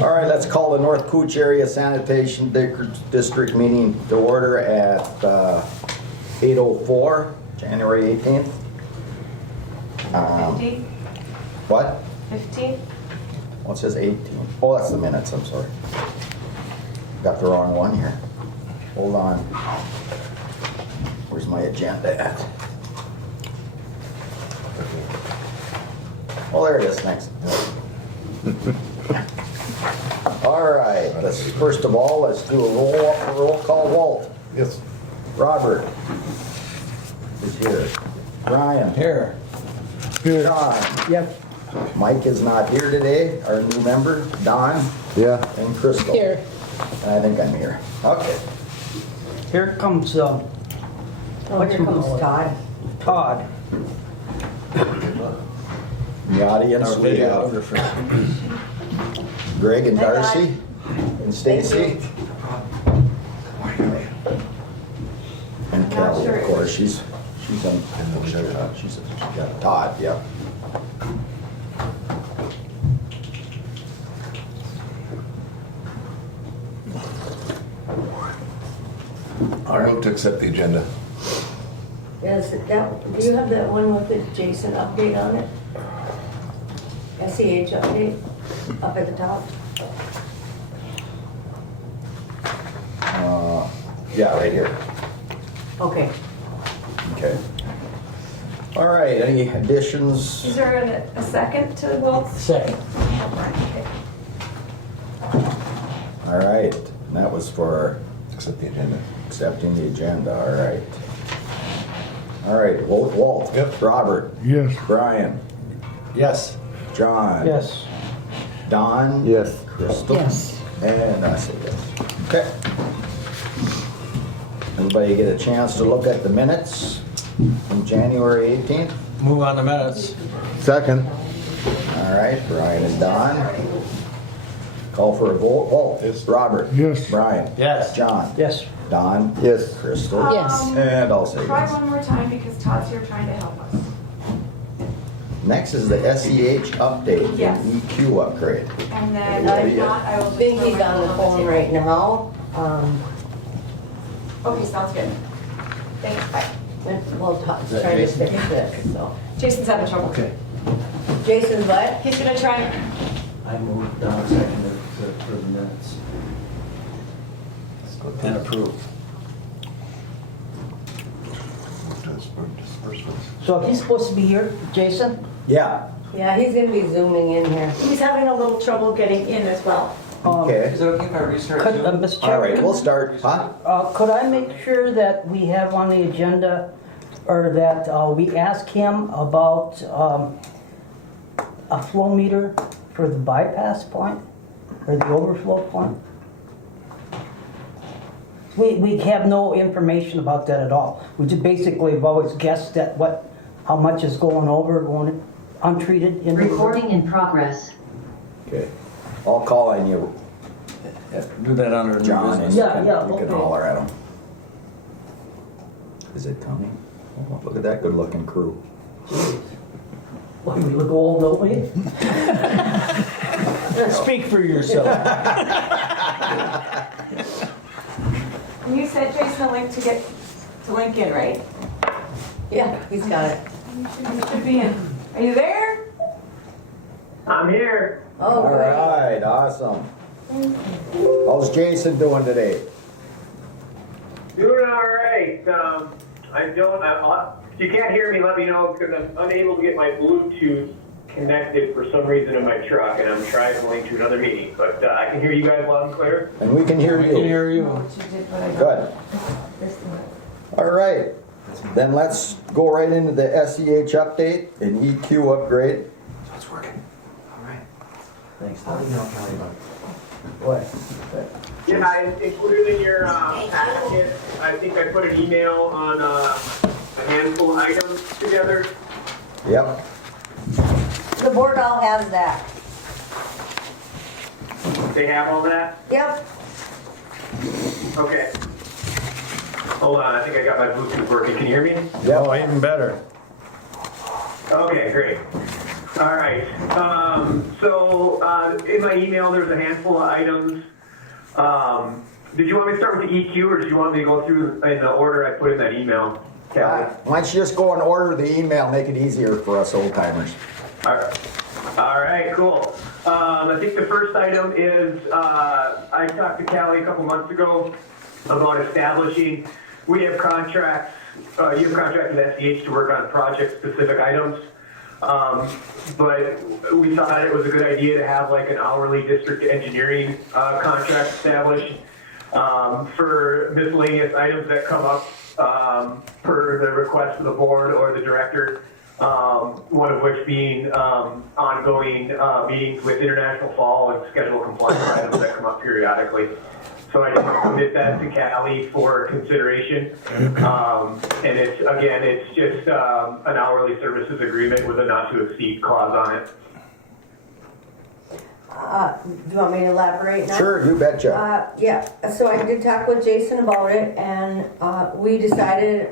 All right, let's call the North Cooch Area Sanitation District meeting to order at 8:04, January 18th. 15? What? 15? Well, it says 18. Oh, that's the minutes, I'm sorry. Got the wrong one here. Hold on. Where's my agenda at? Oh, there it is, thanks. All right, first of all, let's do a roll call. Walt. Yes. Robert is here. Brian. Here. John. Yep. Mike is not here today, our new member. Don Yeah. and Crystal. Here. And I think I'm here. Okay. Here comes, Oh, here comes Todd. Todd. In the audience, Our we have videographer. Greg and Hi, Darcy and Stacy. And Carol, of course, she's on, she's got Todd, yeah. I move to accept the agenda. Yes, that, do you have that one with the Jason update on it? SEH update up at the top? Yeah, right here. Okay. Okay. All right, any additions? Is there a second to Walt's? Second. Okay. All right, and that was for Accept the agenda. accepting the agenda, all right. All right, vote Walt. Yep. Robert. Yes. Brian. Yes. John. Yes. Don. Yes. Crystal. Yes. And I say yes. Okay. Everybody get a chance to look at the minutes from January 18th? Move on to minutes. Second. All right, Brian and Don. Call for a vote. Walt. Yes. Robert. Yes. Brian. Yes. John. Yes. Don. Yes. Crystal. Yes. And I'll say Try yes. one more time because Todd's here trying to help us. Next is the SEH update, Yes. EQ upgrade. And then Yeah. if not, I will I just. think throw he's my on the phone phone table. right now. Okay, sounds good. Thanks, bye. Well, Todd's that trying to Jason? fix this, so. Jason's having trouble. Okay. Jason's what? He's gonna try. I moved down second for the minutes. And approve. Disbursements. So he's supposed to be here, Jason? Yeah, Yeah, he's gonna be zooming in here. He's having a little trouble getting in as well. okay. Is it okay if I restart Could, Zoom? Mr. All right, Chairman, we'll start, huh? could I make sure that we have on the agenda, or that we ask him about a flow meter for the bypass point, or the overflow point? We have no information about that at all. We just basically have always guessed at how much is going over, going untreated in the. Recording in progress. Okay. I'll call on you, Do that under new John, and business. Yeah, you can okay. holler at him. Is it coming? Oh, look at that good-looking crew. Why, we look old, don't we? Speak for yourself. And you said Jason a link to link in, right? Yeah, he's got it. He should be in. Are you there? I'm here. Oh, All great. right, awesome. How's Jason doing today? Doing all right. If you can't hear me, let me know because I'm unable to get my Bluetooth connected for some reason in my truck, and I'm traveling to another meeting. But I can hear you guys loud and clear. And we can hear We can you. hear you. What you did, but I don't. Good. All right, then let's go right into the SEH update and EQ upgrade. So it's working. All right. Thanks, I'll Todd. email Kelly about it. Boy. Yeah, I included in your packet, I think I put an email on a handful of items together. Yep. The board all has that. They have all that? Yep. Okay. Hold on, I think I got my Bluetooth working. Can you hear me? Yep. Oh, even better. Okay, great. All right. So in my email, there's a handful of items. Did you want me to start with the EQ, or did you want me to go through in the order I put in that email, Kelly? Why don't you just go and order the email, make it easier for us old timers. All right, cool. I think the first item is I talked to Callie a couple months ago about establishing. We have contracts. You have contracts with SEH to work on project-specific items, but we thought it was a good idea to have like an hourly district engineering contract established for miscellaneous items that come up per the request of the board or the director. One of which being ongoing meetings with International Fall and schedule compliance items that come up periodically. So I just submit that to Callie for consideration. And it's just an hourly services agreement with a not to exceed clause on it. Do you want me to elaborate now? Sure, you betcha. Yeah, so I did talk with Jason about it, and we decided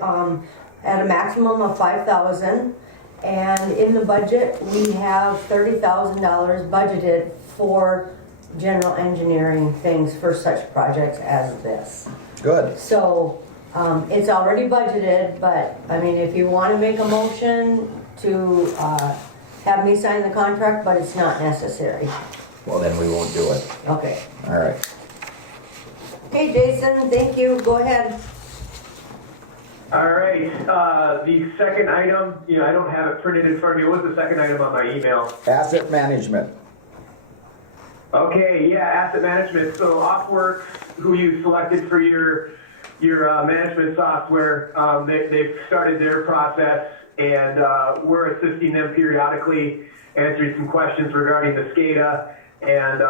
at a maximum of $5,000. And in the budget, we have $30,000 budgeted for general engineering things for such projects as this. Good. So it's already budgeted, but I mean, if you want to make a motion to have me sign the contract, but it's not necessary. Well, then we won't do it. Okay. All right. Okay, Jason, thank you. Go ahead. All right. The second item, I don't have it printed in front of me. What was the second item on my email? Asset management. Okay, yeah, asset management. So Offworks, who you selected for your management software, they've started their process, and we're assisting them periodically, answering some questions regarding the SCADA, and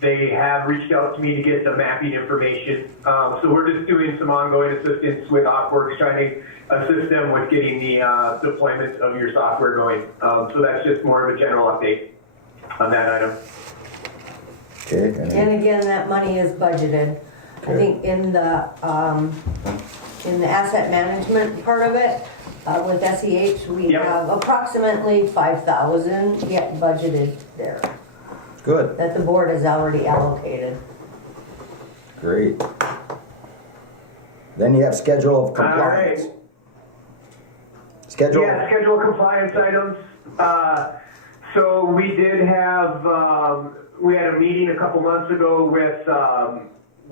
they have reached out to me to get the mapping information. So we're just doing some ongoing assistance with Offworks, trying to assist them with getting the deployment of your software going. So that's just more of a general update on that item. Okay. And again, that money is budgeted. I think in the asset management part of it, with SEH, we have approximately 5,000 yet budgeted there. Good. That the board has already allocated. Great. Then you have schedule of compliance. All right. Schedule. Yeah, schedule compliance items. So we did have, we had a meeting a couple months ago with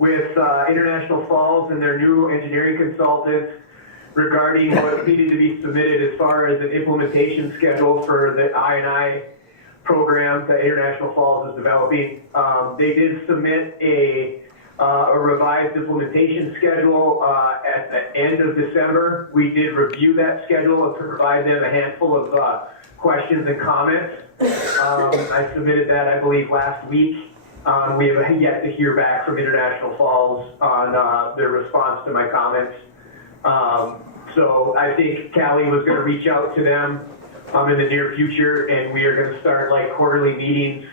International Falls and their new engineering consultants regarding what needed to be submitted as far as an implementation schedule for the I&I program that International Falls is developing. They did submit a revised implementation schedule at the end of December. We did review that schedule and provide them a handful of questions and comments. I submitted that, I believe, last week. We have yet to hear back from International Falls on their response to my comments. So I think Callie was going to reach out to them in the near future, and we are going to start like quarterly meetings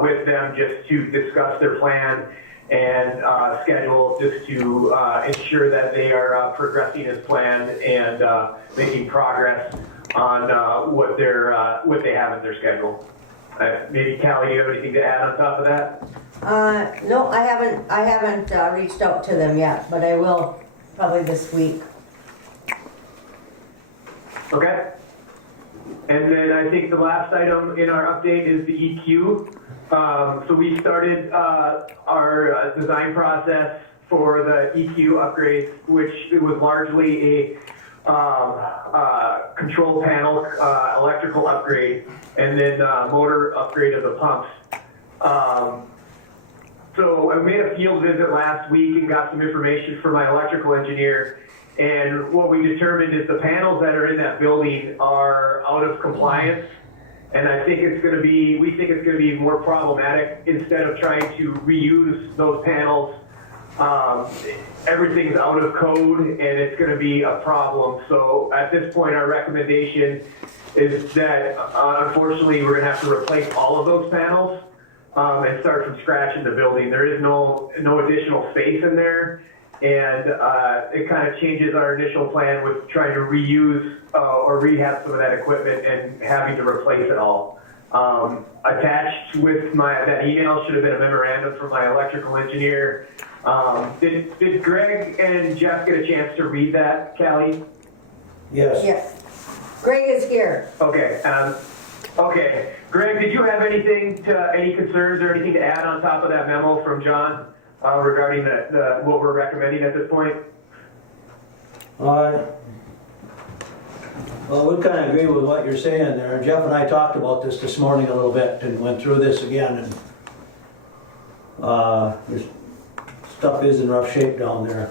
with them just to discuss their plan and schedule, just to ensure that they are progressing as planned and making progress on what they have in their schedule. Maybe Callie, do you have anything to add on top of that? No, I haven't reached out to them yet, but I will probably this week. Okay. And then I think the last item in our update is the EQ. So we started our design process for the EQ upgrade, which it was largely a control panel, electrical upgrade, and then motor upgrade of the pumps. So I made a field visit last week and got some information from my electrical engineer. And what we determined is the panels that are in that building are out of compliance. And I think we think it's going to be more problematic instead of trying to reuse those panels. Everything's out of code and it's going to be a problem. So at this point, our recommendation is that unfortunately we're going to have to replace all of those panels and start from scratch in the building. There is no additional space in there. And it kind of changes our initial plan with trying to reuse or rehab some of that equipment and having to replace it all. Attached with that email should have been a memorandum from my electrical engineer. Did Greg and Jeff get a chance to read that, Callie? Yes. Yes. Greg is here. Okay. Okay. Greg, did you have any concerns or anything to add on top of that memo from John regarding what we're recommending at this point? Well, we kind of agree with what you're saying there. Jeff and I talked about this morning a little bit and went through this again, and this stuff is in rough shape down there.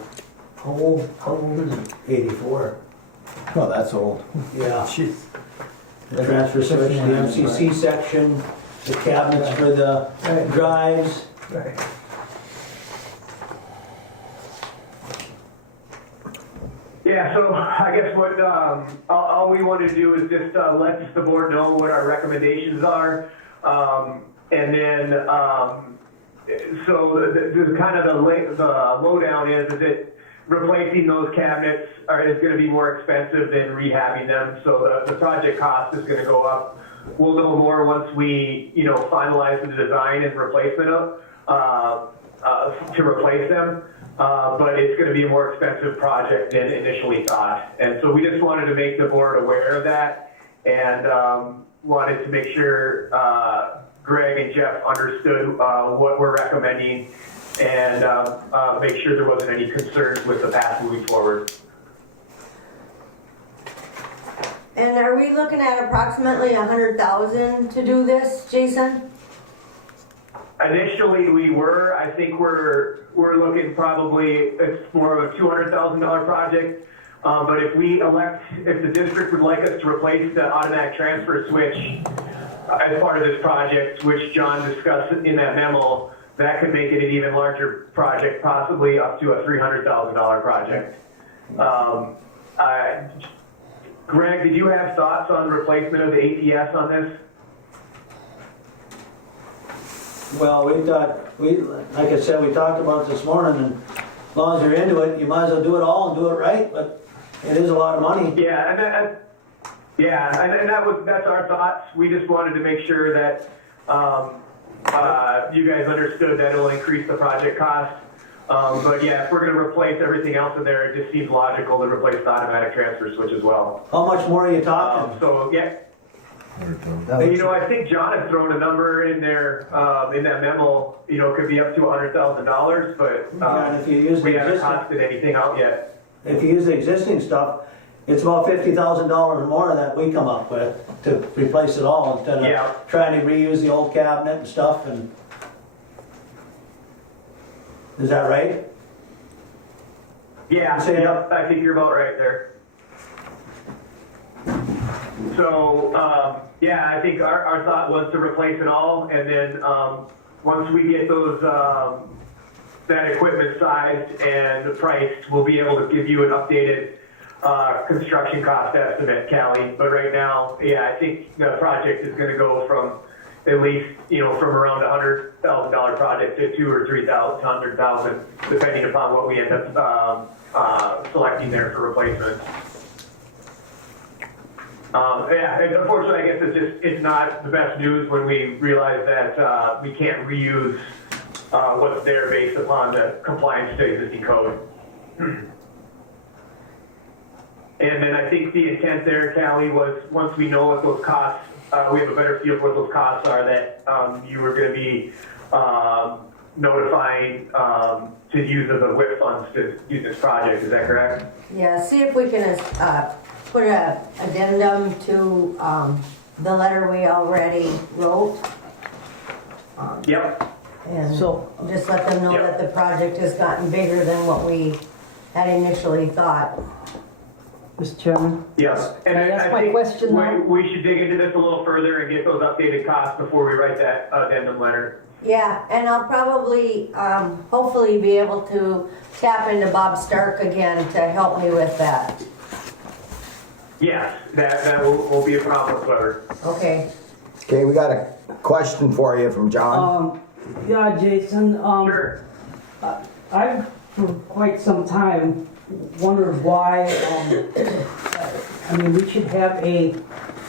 How old is it? 84. Oh, that's old. Yeah. Jeez. The transfer switch, the MCC section, the cabinets for the drives. Right. Yeah, so I guess what all we want to do is just let the board know what our recommendations are, and then so the kind of the lowdown is that replacing those cabinets is going to be more expensive than rehabbing them. So the project cost is going to go up. We'll know more once we finalize the design and replacement to replace them. But it's going to be a more expensive project than initially thought. And so we just wanted to make the board aware of that, and wanted to make sure Greg and Jeff understood what we're recommending, and make sure there wasn't any concerns with the path moving forward. And are we looking at approximately 100,000 to do this, Jason? Initially, we were. I think we're looking probably it's more of a $200,000 project. But if the district would like us to replace the automatic transfer switch as part of this project, which John discussed in that memo, that could make it an even larger project, possibly up to a $300,000 project. Greg, did you have thoughts on replacement of the ATS on this? Well, like I said, we talked about it this morning, and as long as you're into it, you might as well do it all and do it right, but it is a lot of money. Yeah, and that's our thoughts. We just wanted to make sure that you guys understood that it'll increase the project cost. But yeah, if we're going to replace everything else in there, it just seems logical to replace the automatic transfer switch as well. How much more are you talking? So yeah. I think John had thrown a number in there in that memo. It could be up to $100,000, but And if you use we the haven't existing, costed anything out yet. if you use the existing stuff, it's about $50,000 more that we come up with to replace it all instead of trying to reuse the old cabinet and stuff. And is that right? Yeah, Yep. I think you're about right there. So, I think our thought was to replace it all, and then once we get those that equipment sized and priced, we'll be able to give you an updated construction cost estimate, Callie. But right now, I think the project is going to go from at least, from around $100,000 project to $200,000 or $300,000, depending upon what we end up selecting there for replacement. And unfortunately, I guess it's not the best news when we realize that we can't reuse what's there based upon the compliance to existing code. And then I think the intent there, Callie, was once we know what those costs, we have a better feel for what those costs are, that you were going to be notifying to use of the WIP funds to use this project. Is that correct? Yeah, see if we can put an addendum to the letter we already wrote. Yep. And So- just let them know Yep. that the project has gotten bigger than what we had initially thought. Mr. Chairman? Yes. Can I ask my think question now? we should dig into this a little further and get those updated costs before we write that addendum letter. Yeah, and I'll probably, hopefully be able to tap into Bob Stark again to help me with that. Yes, that will be a problem whatsoever. Okay. Okay, we got a question for you from John. Yeah, Jason, Sure. I've for quite some time wondered why, we should have a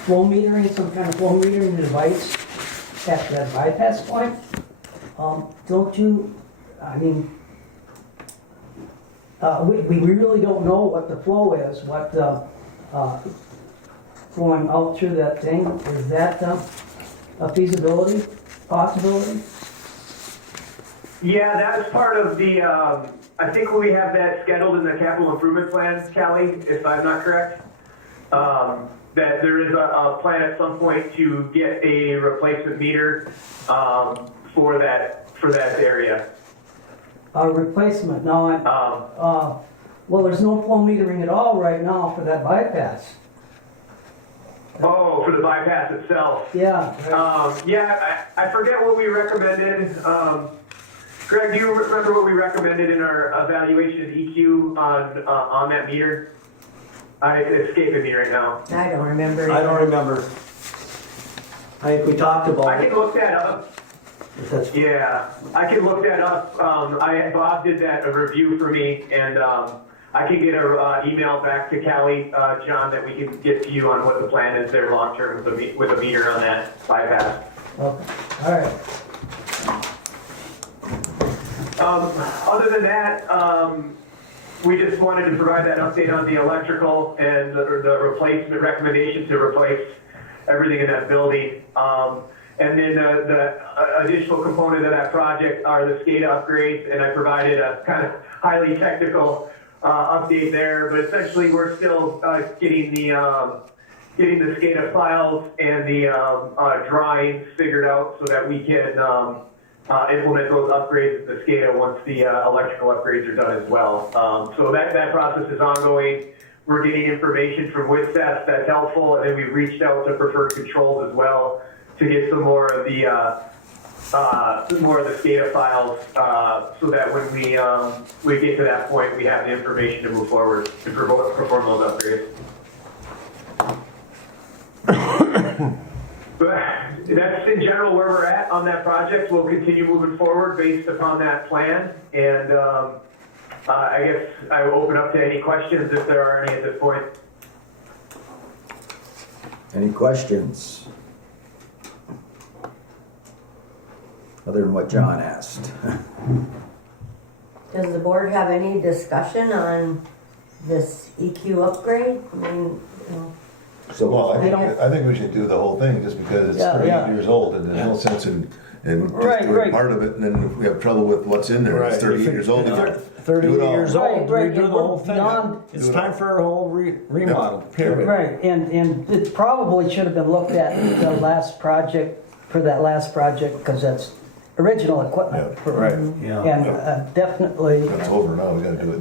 flow metering, some kind of flow metering device at that bypass point. Don't you, I mean, we really don't know what the flow is, what, going out through that thing. Is that a feasibility, possibility? Yeah, that's part of the, I think we have that scheduled in the capital improvement plan, Callie, if I'm not correct. That there is a plan at some point to get a replacement meter for that area. A replacement, no, well, there's no flow metering at all right now for that bypass. Oh, for the bypass itself. Yeah. Yeah, I forget what we recommended. Greg, do you remember what we recommended in our evaluation of EQ on that meter? It's escaping me right now. I don't remember. I don't remember. I think we talked about I it. can look that up. If that's- Yeah, I can look that up. Bob did a review for me, and I can get an email back to Callie, John, that we can get to you on what the plan is there long term with a meter on that bypass. Okay, all right. Other than that, we just wanted to provide that update on the electrical and the replacement recommendation to replace everything in that building. And then the additional component of that project are the SCADA upgrades, and I provided a kind of highly technical update there. But essentially, we're still getting the SCADA files and the drawings figured out so that we can implement those upgrades in the SCADA once the electrical upgrades are done as well. So that process is ongoing. We're getting information from WITSAS that's helpful, and then we've reached out to Preferred Controls as well to get some more of the SCADA files, so that when we get to that point, we have the information to move forward to perform those upgrades. But that's in general where we're at on that project. We'll continue moving forward based upon that plan, and I guess I will open up to any questions if there are any at this point. Any questions? Other than what John asked. Does the board have any discussion on this EQ upgrade? I mean, you know. So, Well, I think we should do the whole thing just because it's Yeah, 38 yeah. years old and there's no sense in just Right, doing right. part of it and then if we have trouble with what's in there. It's Right. 38 years old. Do it 38 all. years Right, old, right, redo the and whole we're thing. beyond- It's Do it time all. for a whole remodel, period. Right, and it probably should have been looked at the last project, for that last project, because that's original equipment. Yeah. for- Right, yeah. And definitely, It's over now, we gotta do it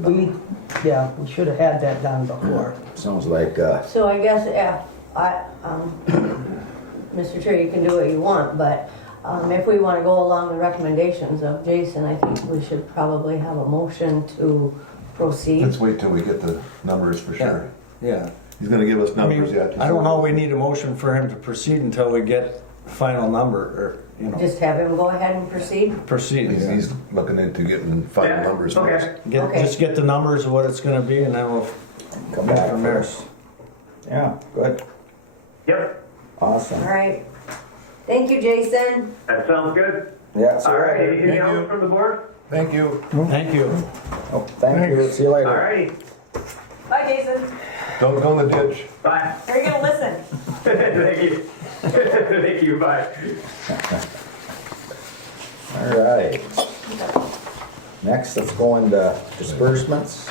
now. we should have had that done before. sounds like, So I guess, yeah, Mr. Chair, you can do what you want, but if we want to go along the recommendations of Jason, I think we should probably have a motion to proceed. Let's wait till we get the numbers for sure. Yeah. He's gonna give us I mean, numbers yet. I don't know, we need a motion for him to proceed until we get final number, or, you know, Just have him go ahead and proceed? proceed. He's looking into getting final Yeah, numbers okay. first. Okay. Just get the numbers of what it's gonna be, and then we'll come back from there. first. Yeah, good, Yep, awesome. All right. Thank you, Jason. that sounds good. Yeah, see All you right, later. anything Thank else you. from the board? Thank you. Thank you. Oh, thank you, see you All later. righty, Bye, Jason. Don't go in the ditch. bye. Are you gonna listen? Thank you. Thank you, bye. All right. Next, let's go into disbursements.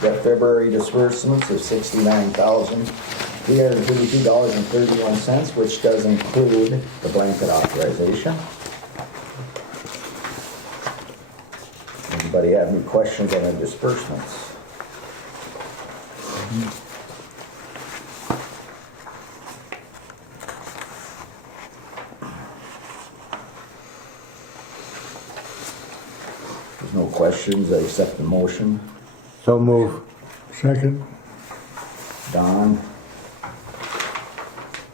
Got February disbursements of $69,332.31, which does include the blanket authorization. Anybody have any questions on the disbursements? There's no questions, I accept the motion. So move. Second. Don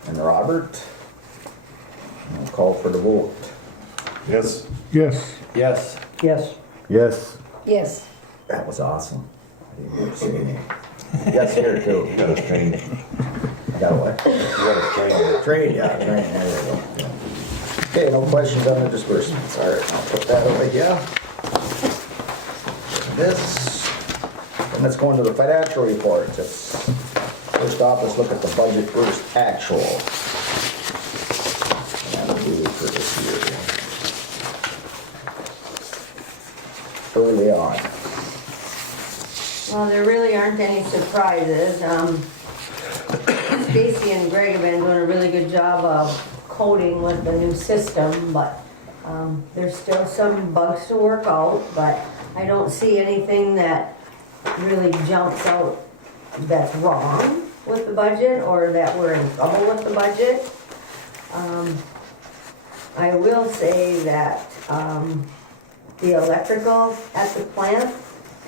and Robert. And I'll call for the vote. Yes. Yes. Yes. Yes, Yes. Yes. That was awesome. I didn't hear you say anything. Yes, here too. Got us trained. Got what? Trade, yeah, train, there we go. Okay, no questions on the disbursements. All right, I'll put that over here. This, and let's go into the financial report. First off, let's look at the budget first, actual. And that'll do for this year. Early on. Well, there really aren't any surprises. Stacy and Greg have been doing a really good job of coding with the new system, but there's still some bugs to work out, but I don't see anything that really jumps out that's wrong with the budget or that we're in trouble with the budget. I will say that the electrical at the plant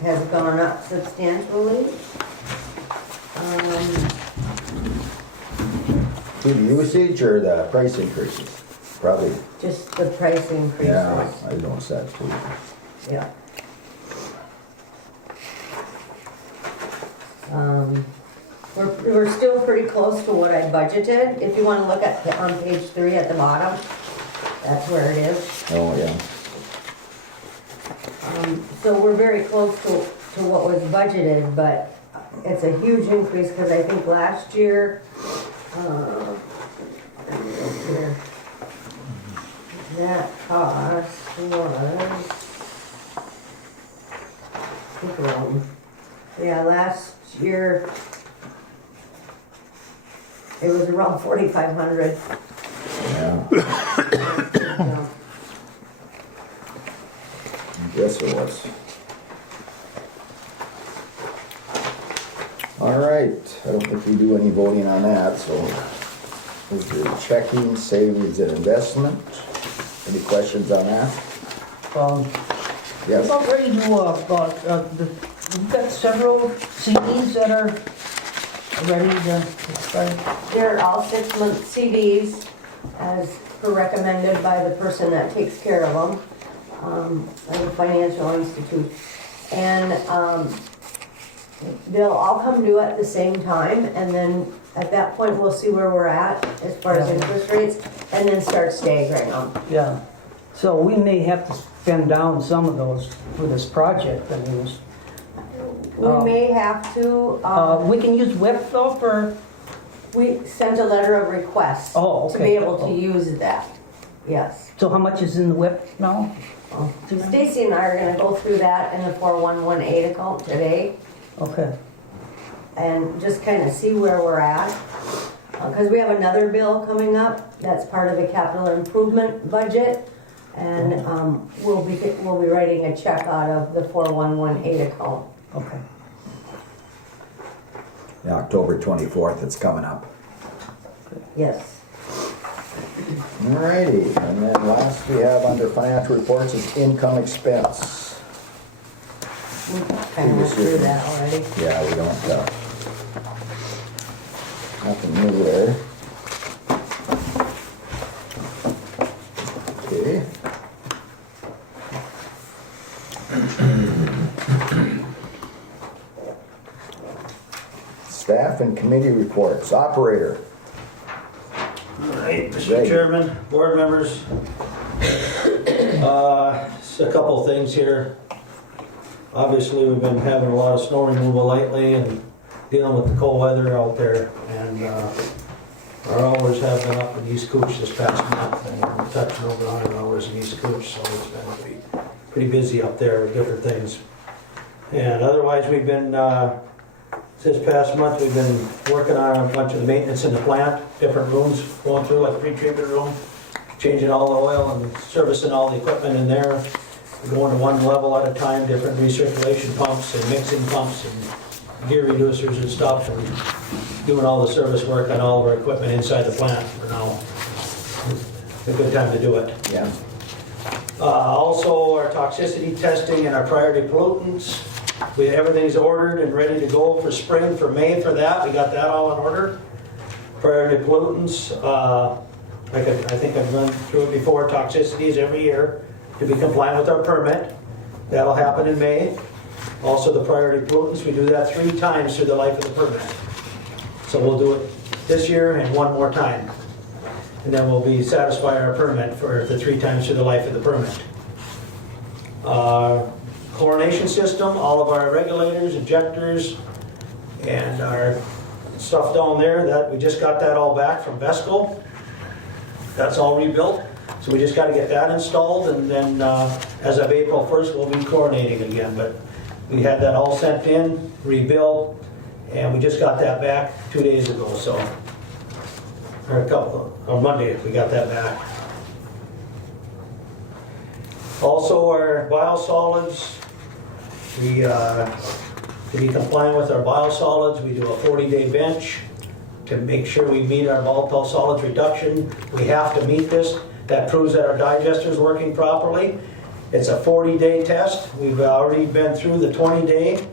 has gone up substantially. The usage or the price increases? Probably, Just the price increases. yeah, I noticed that too. Yeah. We're still pretty close to what I budgeted. If you want to look at, on page 3 at the bottom, that's where it is. Oh, yeah. So we're very close to what was budgeted, but it's a huge increase because I think last year, that cost was, yeah, last year, it was around 4,500. Yeah, yes it was. All right, I don't think we do any voting on that, so here's your checking, savings, and investment. Any questions on that? Yes? About ready to, we've got several CDs that are ready to expire. They're all 6-month CDs, as per recommended by the person that takes care of them, at the financial institute. And they'll all come due at the same time, and then at that point, we'll see where we're at as far as interest rates, and then start staggering them. Yeah, so we may have to spend down some of those for this project, I mean, We may have to, we can use WIP though for, we sent a letter of request Oh, to okay. be able to use that, yes. so how much is in the WIP now? Stacy and I are gonna go through that in the 4118 account today Okay, and just kind of see where we're at. Because we have another bill coming up that's part of the capital improvement budget. And we'll be writing a check out of the 4118 account. okay. Yeah, October 24th, it's coming up. Yes. Alrighty, and then last we have under financial reports is income expense. We kind of went through that already. Yeah, we don't, nothing new there. Okay. Staff and committee reports. Operator. All right, Mr. Ready. Chairman, board members. Just a couple of things here. Obviously, we've been having a lot of snow removal lately and dealing with the cold weather out there. And our hours have been up in East Cooch this past month, and we're touching over 100 hours in East Cooch, so it's been pretty busy up there with different things. And otherwise, we've been, this past month, we've been working on a bunch of the maintenance in the plant, different rooms going through, like pre-treatment room, changing all the oil and servicing all the equipment in there. We're going to one level at a time, different recirculation pumps and mixing pumps and gear reducers and stuff, and doing all the service work on all of our equipment inside the plant for now. It's a good time to do it. Yeah. Also, our toxicity testing and our priority pollutants. Everything's ordered and ready to go for spring, for May for that. We got that all in order. Priority pollutants, I think I've run through it before, toxicities every year to be compliant with our permit. That'll happen in May. Also the priority pollutants, we do that 3 times through the life of the permit. So we'll do it this year and one more time. And then we'll be satisfied our permit for the 3 times through the life of the permit. Chlorination system, all of our regulators, injectors, and our stuff down there, that we just got that all back from Vesco. That's all rebuilt. So we just got to get that installed, and then as of April 1st, we'll be chlorinating again. But we had that all sent in, rebuilt, and we just got that back 2 days ago. So, on Monday, we got that back. Also, our biosolids, to be compliant with our biosolids, we do a 40-day bench to make sure we meet our volatile solids reduction. We have to meet this. That proves that our digester is working properly. It's a 40-day test. We've already been through the 20-day,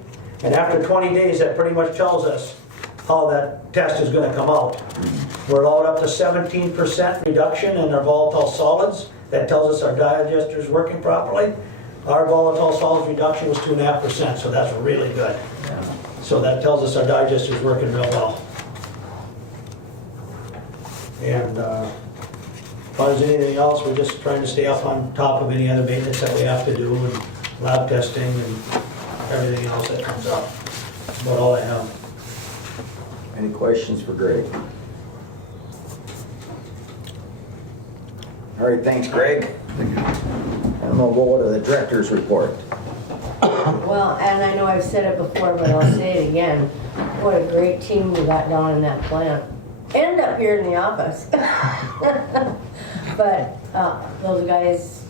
and after 20 days, that pretty much tells us how that test is going to come out. We're allowed up to 17% reduction in our volatile solids. That tells us our digester is working properly. Our volatile solids reduction was 2.5%, so that's really good. So that tells us our digester is working real well. And as far as anything else, we're just trying to stay up on top of any other maintenance that we have to do, and lab testing and everything else that comes up. That's about all I have. Any questions for Greg? All right, thanks, Greg. And we'll go to the director's report. Well, and I know I've said it before, but I'll say it again. What a great team we got down in that plant. And up here in the office. But those guys,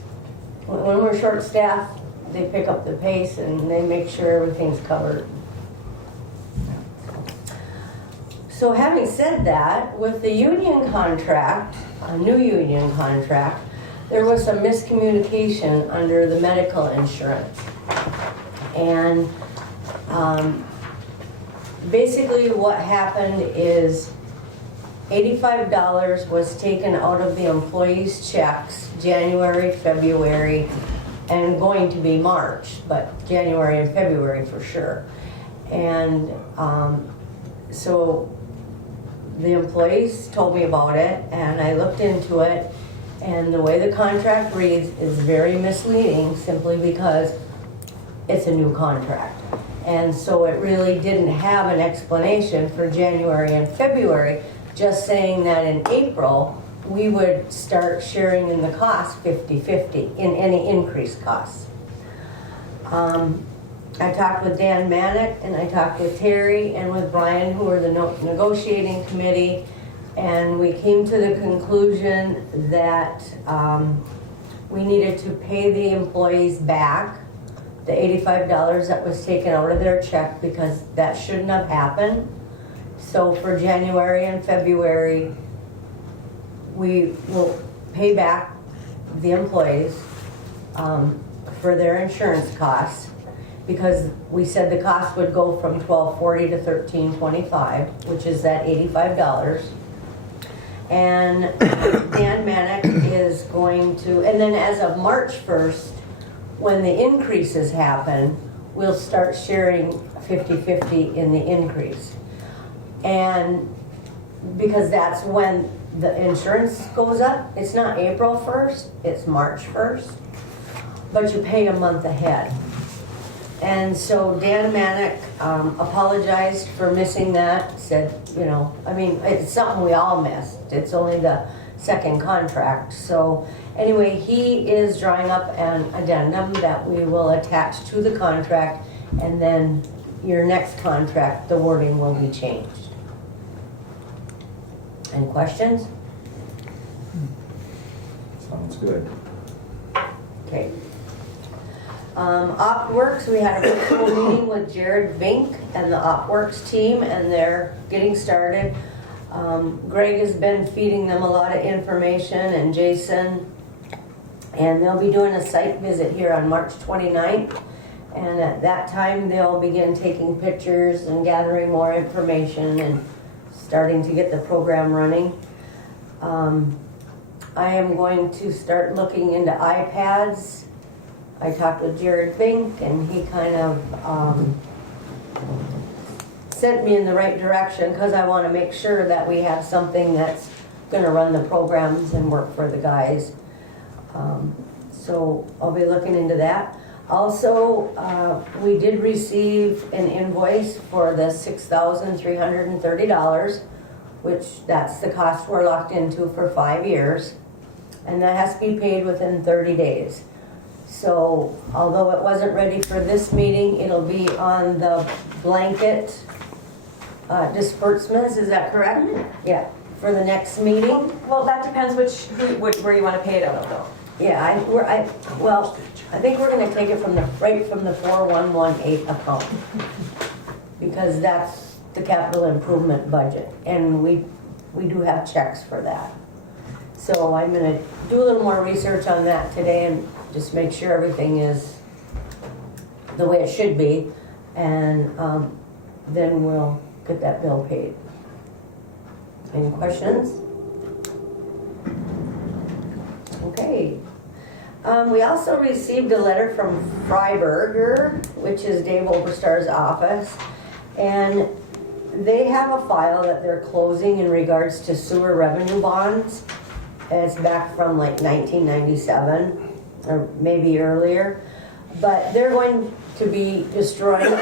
when we're short-staffed, they pick up the pace and they make sure everything's covered. So having said that, with the union contract, a new union contract, there was some miscommunication under the medical insurance. And basically what happened is $85 was taken out of the employees' checks January, February, and going to be March, but January and February for sure. And so the employees told me about it, and I looked into it, and the way the contract reads is very misleading simply because it's a new contract. And so it really didn't have an explanation for January and February, just saying that in April, we would start sharing in the cost 50-50 in any increased costs. I talked with Dan Manick, and I talked with Terry and with Brian, who are the negotiating committee, and we came to the conclusion that we needed to pay the employees back the $85 that was taken out of their check, because that shouldn't have happened. So for January and February, we will pay back the employees for their insurance costs, because we said the cost would go from $12.40 to $13.25, which is that $85. And Dan Manick is going to, and then as of March 1st, when the increases happen, we'll start sharing 50-50 in the increase. And because that's when the insurance goes up, it's not April 1st, it's March 1st, but you pay a month ahead. And so Dan Manick apologized for missing that, said, you know, I mean, it's something we all missed. It's only the second contract. So anyway, he is drawing up an addendum that we will attach to the contract, and then your next contract, the wording will be changed. Any questions? Sounds good. Okay. OpWorks, we had a virtual meeting with Jared Vink and the OpWorks team, and they're getting started. Greg has been feeding them a lot of information, and Jason, and they'll be doing a site visit here on March 29th, and at that time they'll begin taking pictures and gathering more information and starting to get the program running. I am going to start looking into iPads. I talked with Jared Fink, and he kind of said sent me in the right direction, because I want to make sure that we have something that's gonna run the programs and work for the guys. So I'll be looking into that. Also, we did receive an invoice for the $6,330, which that's the cost we're locked into for 5 years. And that has to be paid within 30 days. So although it wasn't ready for this meeting, it'll be on the blanket disbursements, is that correct? Yeah, for the next meeting. Well, that depends where you wanna pay it out of though. Yeah, I think we're gonna take it right from the 4118 account. Because that's the capital improvement budget, and we do have checks for that. So I'm gonna do a little more research on that today and just make sure everything is the way it should be, and then we'll get that bill paid. Any questions? Okay. We also received a letter from Freiberger, which is Dave Oberstar's office, and they have a file that they're closing in regards to sewer revenue bonds. And it's back from like 1997 or maybe earlier, but they're going to be destroying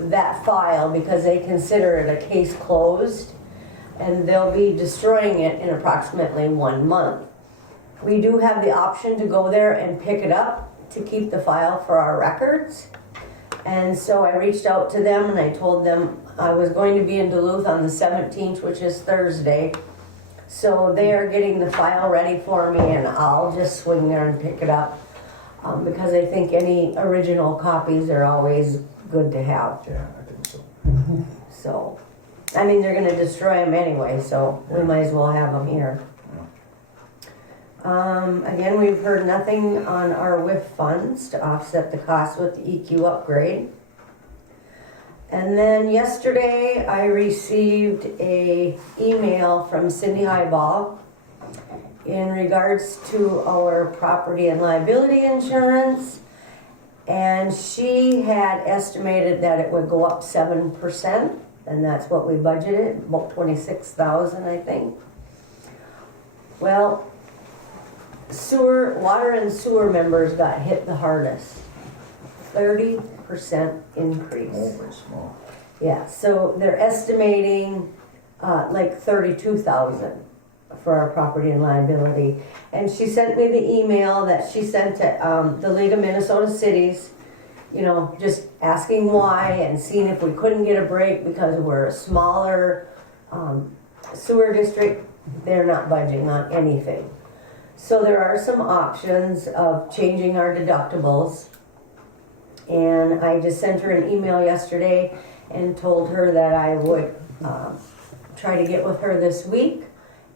that file because they consider it a case closed, and they'll be destroying it in approximately 1 month. We do have the option to go there and pick it up to keep the file for our records. And so I reached out to them and I told them I was going to be in Duluth on the 17th, which is Thursday. So they are getting the file ready for me, and I'll just swing there and pick it up. Because I think any original copies are always good to have. Yeah, I think so. So, I mean, they're gonna destroy them anyway, so we might as well have them here. Again, we've heard nothing on our WIF funds to offset the cost with the EQ upgrade. And then yesterday, I received a email from Cindy Highball in regards to our property and liability insurance. And she had estimated that it would go up 7%, and that's what we budgeted, about $26,000, I think. Well, water and sewer members got hit the hardest. 30% increase. Holy small. Yeah, so they're estimating like 32,000 for our property and liability. And she sent me the email that she sent to the League of Minnesota Cities, you know, just asking why and seeing if we couldn't get a break because we're a smaller sewer district. They're not budging on anything. So there are some options of changing our deductibles. And I just sent her an email yesterday and told her that I would try to get with her this week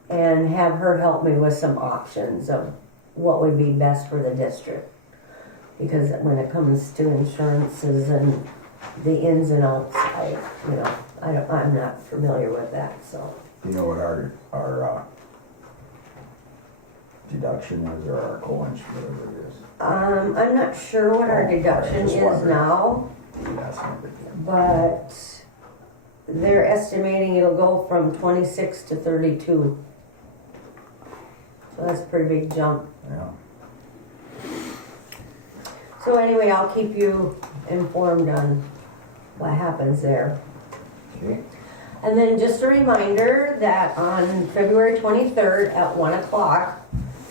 and have her help me with some options of what would be best for the district. Because when it comes to insurances and the ins and outs, I'm not familiar with that, so. You know what our deduction is, or our co-insurance, whatever it is? I'm not sure what our deduction just is wondering. now, That's everything. but they're estimating it'll go from 26 to 32. So that's a pretty big jump. Yeah. So anyway, I'll keep you informed on what happens there. Okay. And then just a reminder that on February 23rd at 1 o'clock,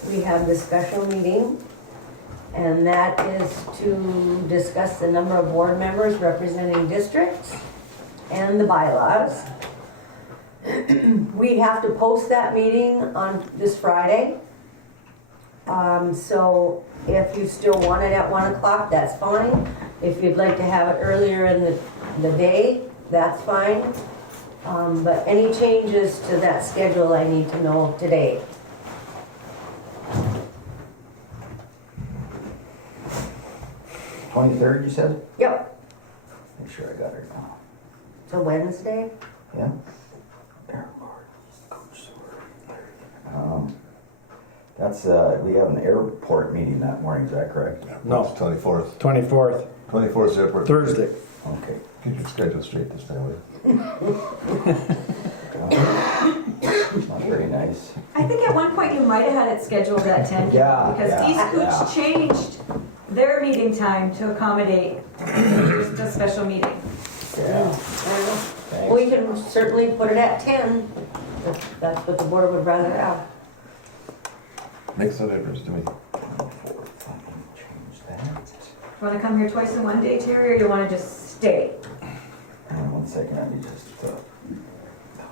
we have the special meeting. And that is to discuss the number of board members representing districts and the bylaws. We have to post that meeting on this Friday. So if you still want it at 1 o'clock, that's fine. If you'd like to have it earlier in the day, that's fine. But any changes to that schedule, I need to know today. $23rd, you said? Yep. Make sure I got it now. So Wednesday? Yeah? There, Lord. That's, we have an airport meeting that morning, is that correct? No. It's 24th. 24th, 24th separate. Thursday. Okay. Get your schedule straight this time, will you? Not very nice. I think at one point you might have had it scheduled at 10. Yeah, Because yeah, East yeah. Cooch changed their meeting time to accommodate just a special meeting. Yeah, I don't know. We can certainly put it at 10, if that's what the board would rather have. Makes no difference to me. Change that. Want to come here twice in one day, Terry, or you want to just stay? Hang on 1 second, I need just,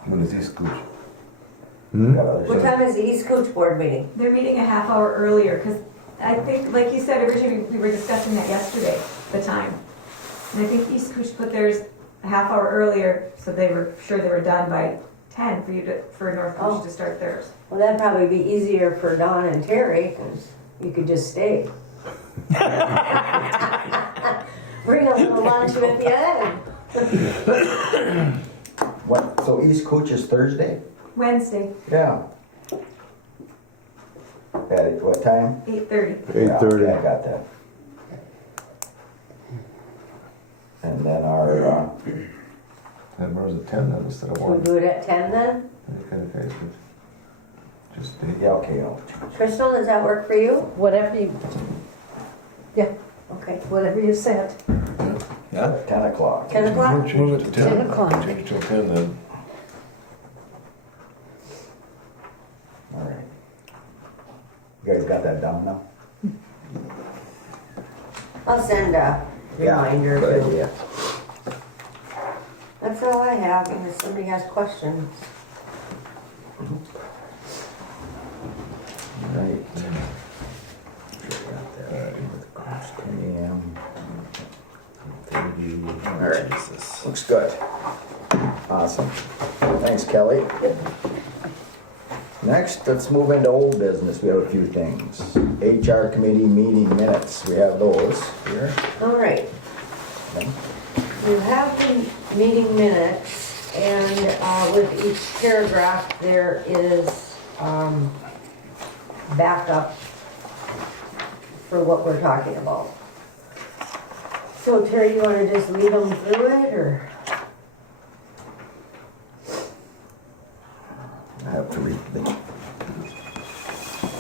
When is East Cooch? got other What stuff. time is the East Cooch board meeting? They're meeting a half hour earlier, because I think, like you said, originally we were discussing that yesterday, the time. And I think East Cooch put theirs a half hour earlier, so they were sure they were done by 10 for North Cooch Oh. to start theirs. Well, that'd probably be easier for Don and Terry, because you could just stay. Bring a little lunch with you. What, so East Cooch is Thursday? Wednesday, Yeah. At what time? 8:30. 8:30. Yeah, I got that. And then our, And where's it 10 then instead of Can we 1? do it at 10 then? You kind of guys could just stay. yeah, okay, I'll Crystal, does that work for you? Whatever you, Okay. whatever you said. Yeah? 10 o'clock. 10 o'clock? Change it to 10. 10 o'clock. Change it till 10 then. All right. You guys got that done now? I'll send a reminder. Good too. idea. That's all I have, unless somebody has questions. Right. Sure got that. 10 a.m. 30. All right, looks good. Awesome. Thanks, Kelly. Next, let's move into old business. We have a few things. HR committee meeting minutes. We have those here. All right. You have the meeting minutes, and with each paragraph, there is backup for what we're talking about. So Terry, you want to just lead them through it, or? I have to read the.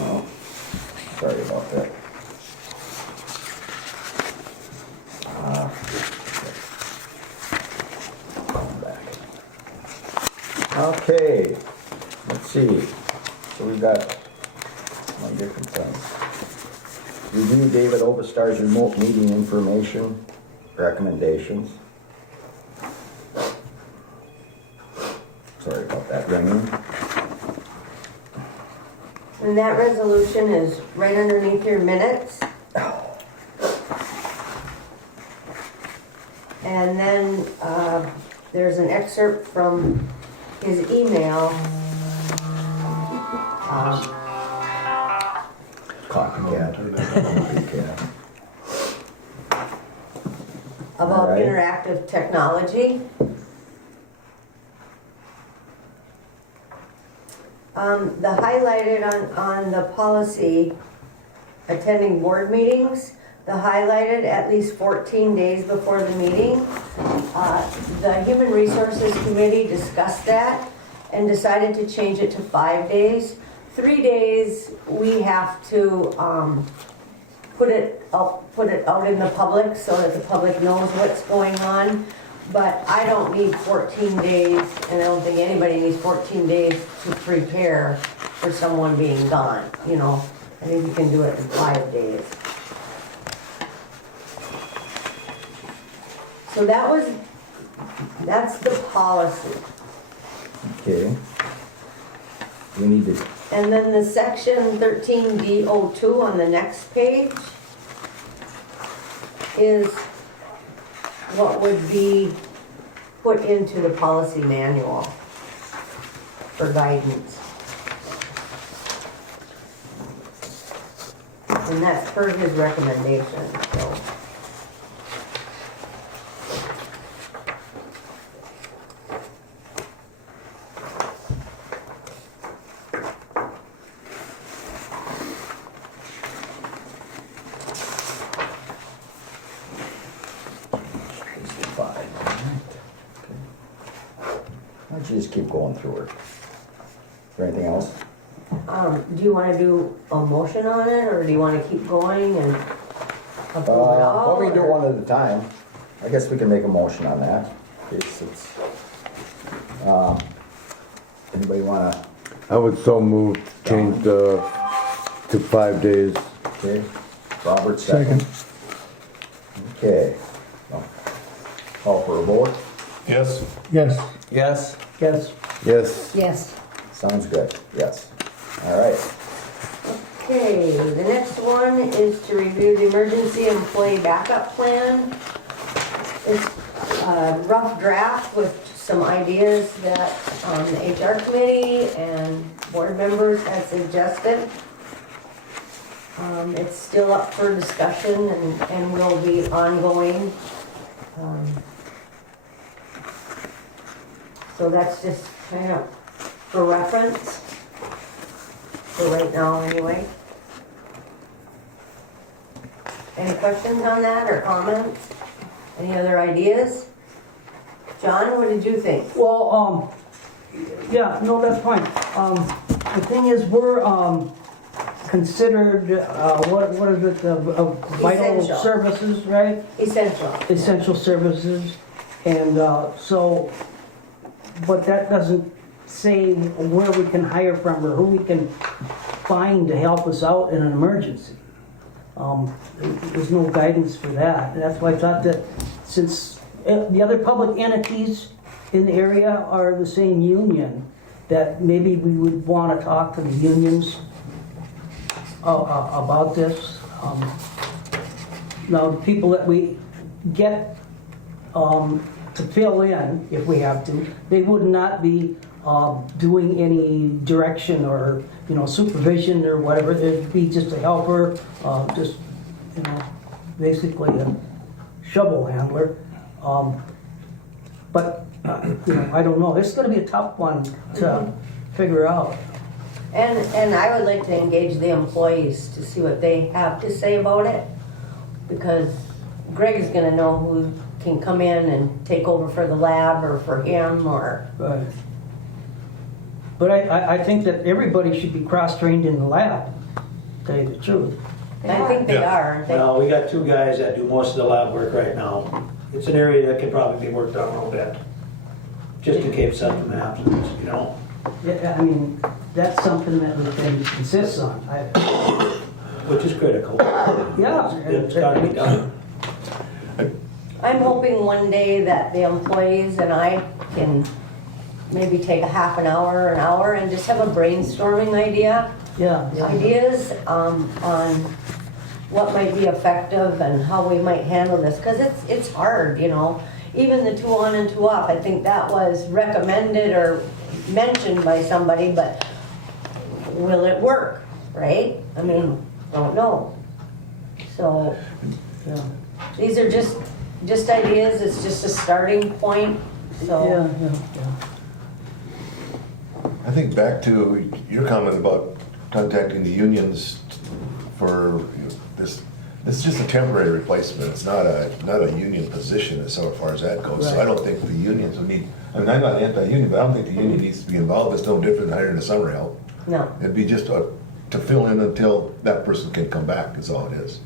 Oh, sorry about that. Come back. Okay, let's see. So we've got one different things. Review David Obastar's remote meeting information recommendations. Sorry about that ringing. And that resolution is right underneath your minutes. And then there's an excerpt from his email. Copycat. Copycat. About Alright. interactive technology. The highlighted on the policy, attending board meetings, the highlighted at least 14 days before the meeting. The Human Resources Committee discussed that and decided to change it to 5 days. 3 days, we have to put it out in the public so that the public knows what's going on. But I don't need 14 days, and I don't think anybody needs 14 days to prepare for someone being gone, you know. I think you can do it in 5 days. So that's the policy. Okay. We need to, And then the section 13D02 on the next page is what would be put into the policy manual for guidance. And that's per his recommendation, so. don't you just keep going through her? Is there anything else? Do you wanna do a motion on it, or do you wanna keep going and approve it all? Well, we do or- one at a time. I guess we can make a motion on that. It's, anybody wanna, I would so move, change to 5 days. okay, Robert second. Okay. Well, call for a vote. Yes. Yes. Yes. Yes. Yes. Yes. Sounds good, yes. All right. Okay, the next one is to review the emergency employee backup plan. It's a rough draft with some ideas that the HR committee and board members have suggested. It's still up for discussion and will be ongoing. So that's just kind of for reference, for right now anyway. Any questions on that or comments? Any other ideas? John, what did you think? Well, yeah, no, that's fine. The thing is, we're, considered, what is it, vital Essential. services, right? Essential. Essential services, and, so, but that doesn't say where we can hire from or who we can find to help us out in an emergency. There's no guidance for that. And that's why I thought that since the other public entities in the area are the same union, that maybe we would want to talk to the unions about this. Now, the people that we get to fill in, if we have to, they would not be doing any direction or, supervision or whatever. It'd be just a helper, just, basically a shovel handler. But, I don't know. It's gonna be a tough one to figure out. And I would like to engage the employees to see what they have to say about it. Because Greg is gonna know who can come in and take over for the lab or for him or. Right. But I think that everybody should be cross-trained in the lab, to tell you the truth. I think they are, aren't they? Well, we got two guys that do most of the lab work right now. It's an area that can probably be worked on a little bit, just in case something happens, Yeah, I mean, that's something that we can insist on. which is critical. Yeah. It's gotta be done. I'm hoping one day that the employees and I can maybe take a half an hour, and just have a brainstorming ideas on what might be effective and how we might handle this, because it's hard, Even the 2 on and 2 off, I think that was recommended or mentioned by somebody, but will it work, right? I mean, don't know. So, Yeah. these are just ideas, it's just a starting point, so. Yeah. I think back to your comment about contacting the unions for this. This is just a temporary replacement. It's not a union position as far as that goes. So I don't think the unions would need. I mean, I'm not anti-union, but I don't think the union needs to be involved. It's no different than hiring a summer help. No. It'd be just to fill in until that person can come back. Is all it is.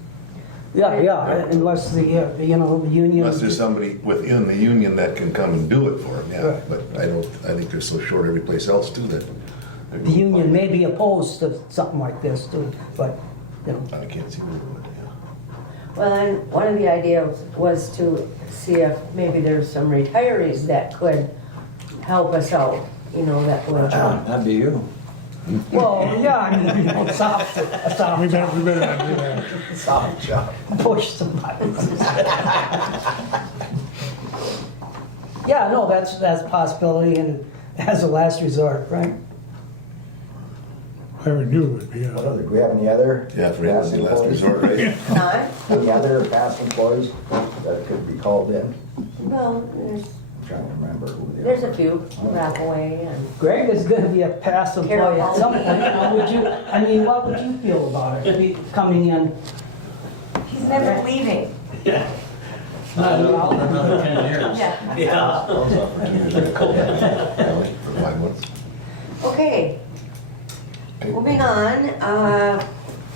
Yeah, unless the union. Unless there's somebody within the union that can come and do it for them, yeah. Right. But I think they're so short every place else too that. The union may be opposed to something like this too, but, I can't see where it would, yeah. Well, and one of the ideas was to see if maybe there's some retirees that could help us out, that would. That'd be you. well, yeah, I mean, a soft We better not do that. Soft job. push somebody. Yeah, no, that's a possibility and as a last resort, right? I would do it would be, What other, do we have any other? Yeah, for him, it's the last employees? resort, right? Not? Any other past employees that could be called in? Well, Trying to remember who they are. there's a few, Rathaway and. Greg is gonna be a past employee at some point. What would you feel about it, coming in? He's never leaving. Another 10 years. Yeah. Yeah. Opportunities to call that, Ellie. Okay, moving on,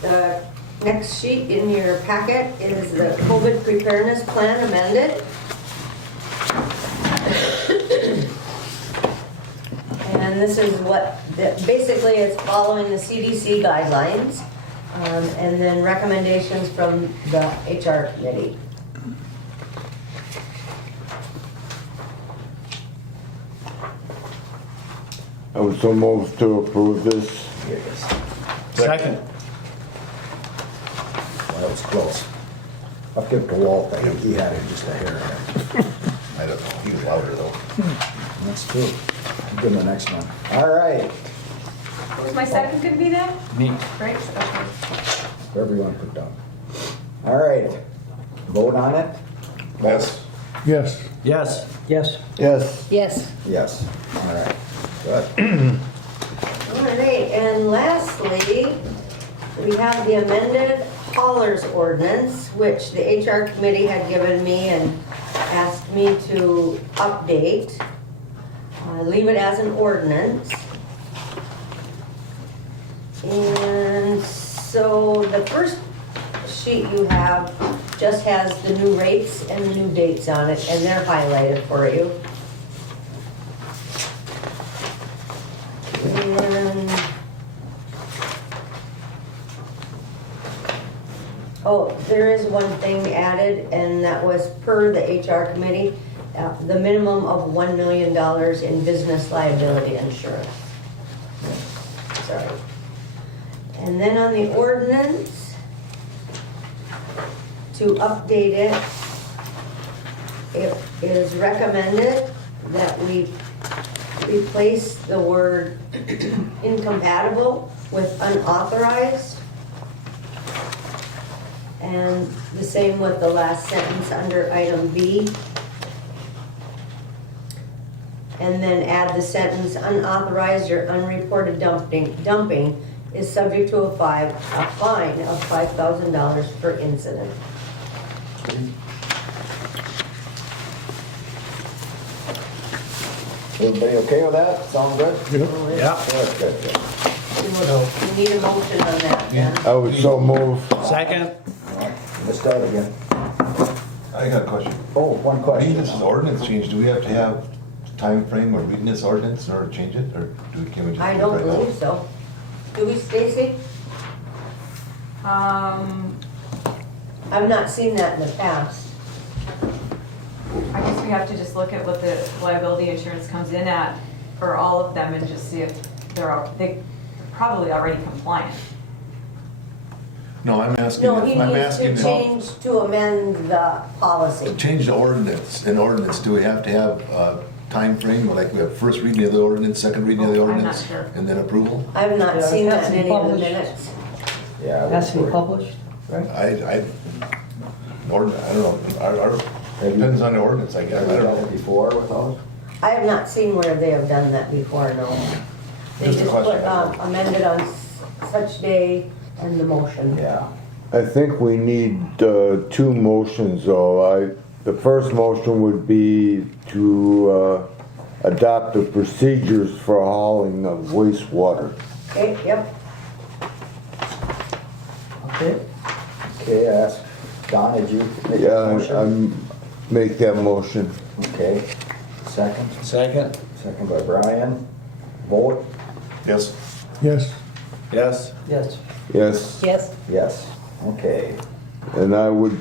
the next sheet in your packet is the COVID Preparedness Plan amended. And this is what, basically it's following the CDC guidelines, and then recommendations from the HR committee. I would so move to approve this. Yes. Second. Well, that was close. I'll give it to Walt, I think he had it just a hair ahead. I don't know, he was louder though. That's true. Give him the next one. All right, Who's my second gonna be then? Me. Right? Okay. whatever you want to put down. All right, vote on it? Yes. Yes. Yes. Yes. Yes. Yes. Yes. All right, good. All right, and lastly, we have the amended haulers ordinance, which the HR committee had given me and asked me to update. Leave it as an ordinance. And so the first sheet you have just has the new rates and the new dates on it, and they're highlighted for you. And, oh, there is one thing added, and that was per the HR committee, the minimum of $1 million in business liability insurance. Sorry. And then on the ordinance, to update it, it is recommended that we replace the word incompatible with unauthorized. And the same with the last sentence under item B. And then add the sentence, unauthorized or unreported dumping is subject to a fine of $5,000 per incident. Everybody okay with that? Sound good? Yeah. Good, good, good. You need a motion on that, then. I would so move. Second. All right, let's start again. I got a question. Oh, one I question. mean, this is ordinance change, do we have to have time frame or reading this ordinance in order to change it, or can we just? I do it don't right now? believe so. Do we, Stacy? I've not seen that in the past. I guess we have to just look at what the liability insurance comes in at for all of them and just see if they probably already compliant. No, I'm asking, No, he I'm needs asking, to change to amend the policy. to change the ordinance, do we have to have a time frame, like we have first reading of the ordinance, second reading of the I'm not ordinance? sure. And then approval? I've not Yeah, seen it that has in to be any of the published. minutes. Yeah. Has to be published, right? I don't know, Have you- depends on the ordinance, I guess, Have I you don't done it know. before with those? I have not seen where they have done that before, no. They Just a just put question. amended on such day and the motion. Yeah. I think we need two motions though. The first motion would be to adopt the procedures for hauling of wastewater. Okay, yep. Okay. Okay, ask, Don, did you make Yeah, that motion? make that motion. Okay, second, Second. second by Brian. Vote? Yes, Yes. Yes. Yes. Yes. Yes. Yes. Okay, And I would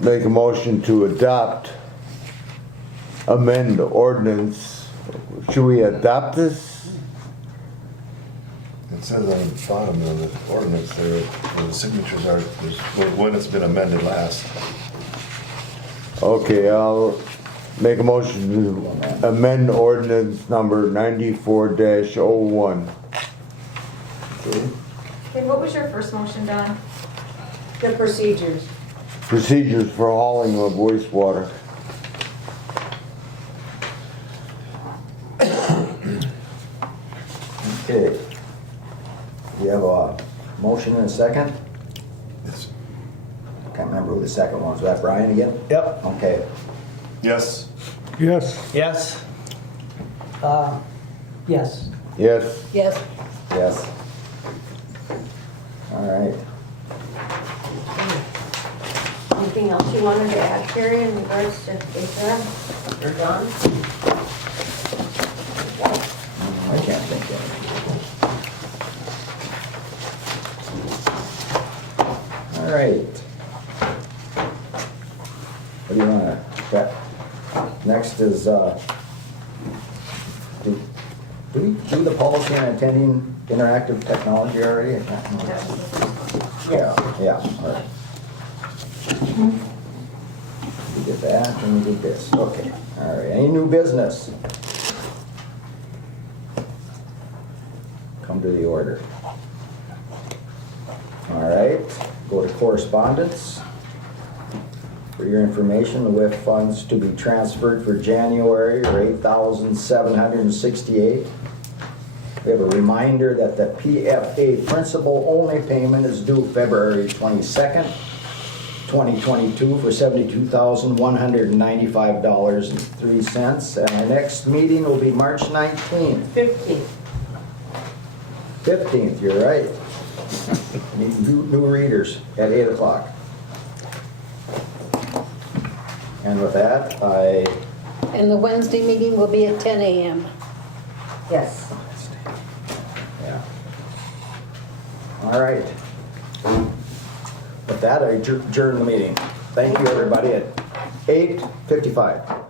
make a motion to amend the ordinance. Should we adopt this? it says on the bottom of the ordinance there, where the signatures are, when it's been amended last. Okay, I'll make a motion to amend ordinance number 94-01. okay, Okay, what was your first motion, Don? The procedures. Procedures for hauling of wastewater. okay. You have a motion and a second? Yes. Can't remember who the second one was. Was that Brian again? Yep. Okay, Yes, Yes. Yes. Yes. Yes. Yes. Yes. All right. Anything else you wanted to add, Carrie, in regards to HR? Or John? I can't think of it. All right. What do you wanna, next is, do we do the policy on attending interactive technology already? I can't remember. That was the first one. Yeah, all right. We did that, and we did this, okay. All right, any new business? Come to the order. All right, go to correspondence. For your information, the WIF funds to be transferred for January are $8,768. We have a reminder that the PFA principal only payment is due February 22nd, 2022 for $72,195.03. And our next meeting will be March 19th. 15th, you're right. Need new readers at 8 o'clock. And with that, And the Wednesday meeting will be at 10 a.m. Yes. yeah. All right. With that, I adjourn the meeting. Thank you, everybody, at 8:55.